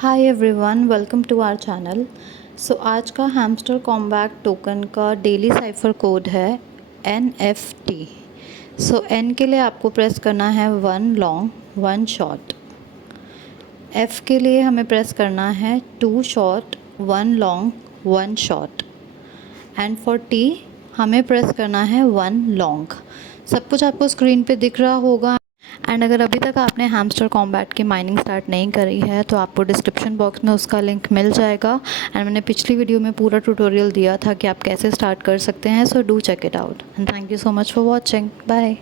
Hi everyone, welcome to our channel. सो आज का hamster combat token का डेली साइफर कोड है NFT। सो N के लिए आपको प्रेस करना है 1 लॉन्ग 1 शॉर्ट। F के लिए हमें प्रेस करना है 2 short 1 long 1 short. And for T हमें प्रेस करना है 1 लॉन्ग। सब कुछ आपको स्क्रीन पे दिख रहा होगा। एंड अगर अभी तक आपने हैमस्टर कॉम्बैट की माइनिंग स्टार्ट नहीं करी है तो आपको डिस्क्रिप्शन बॉक्स में उसका लिंक मिल जाएगा। एंड मैंने पिछली वीडियो में पूरा ट्यूटोरियल दिया था कि आप कैसे स्टार्ट कर सकते हैं। So do check it out and thank you so much for watching. Bye.